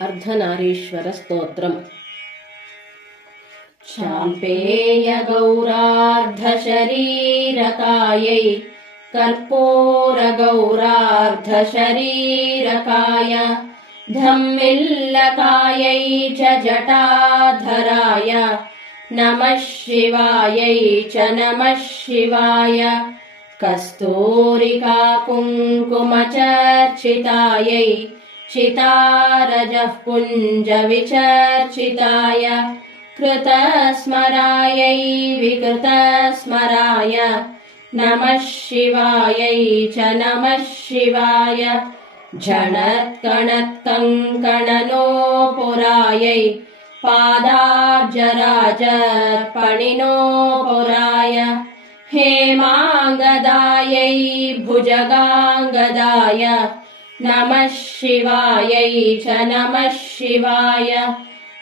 अर्धनारीश्वरस्तोत्रम्। शाम्पेयगौरार्धशरीरकायै कर्पूरगौरार्धशरीरकाय धम्मिल्लकायै च जटाधराय नमः शिवायै च नमः शिवाय कस्तूरिका चितारजः पुञ्जविचर्चिताय कृतस्मरायै विकृतस्मराय नमः शिवायै च नमः शिवाय झणत्कणत्कङ्कणनोपुरायै पादाब्जराजर्पणिनोपुराय हेमाङ्गदायै भुजगाङ्गदाय नमः शिवायै च नमः शिवाय।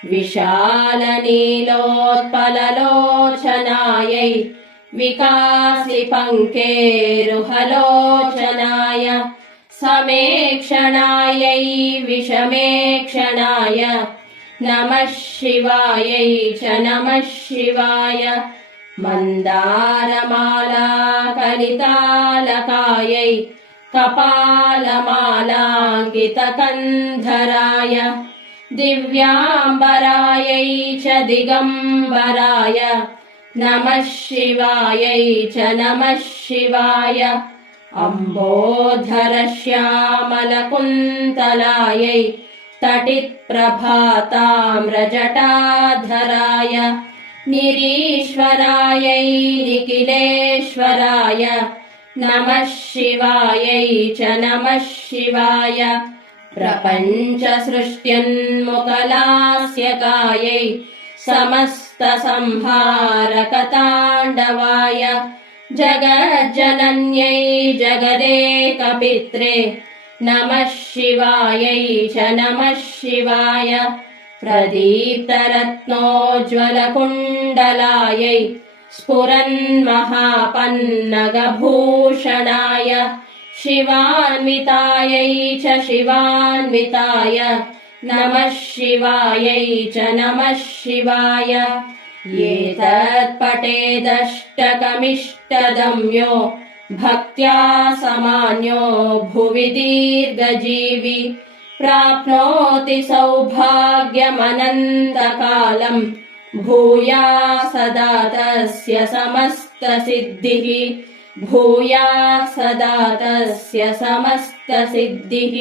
विशालनीलोत्पललोचनायै विकासिपङ्केरुहलोचनाय समेक्षणायै विषमेक्षणाय। नमः शिवायै च नमः शिवाय। मन्दारमालाकलितालकायै कपालमालाङ्कितकन्धराय दिव्याम्बरायै च दिगम्बराय नमः शिवायै च नमः शिवाय अम्बोधरश्यामलकुन्तलायै तटित्प्रभाताम्रजटाधराय निरीश्वरायै निखिलेश्वराय नमः शिवायै च नमः शिवाय। प्रपञ्चसृष्ट्यन्मुकलास्यकायै समस्तसंहारकताण्डवाय। जगज्जनन्यै जगदेकपित्रे नमः शिवायै च नमः शिवाय। प्रदीप्तरत्नोज्ज्वलकुण्डलायै स्फुरन्महापन्नगभूषणाय शिवान्वितायै च शिवान्विताय नमः शिवायै च नमः शिवाय। एतत्पटेदष्टकमिष्टदम्यो भक्त्या समान्यो भुवि दीर्घजीवि प्राप्नोति सौभाग्यमनन्तकालम् भूया सदा तस्य समस्तसिद्धिः भूया सदा तस्य समस्तसिद्धिः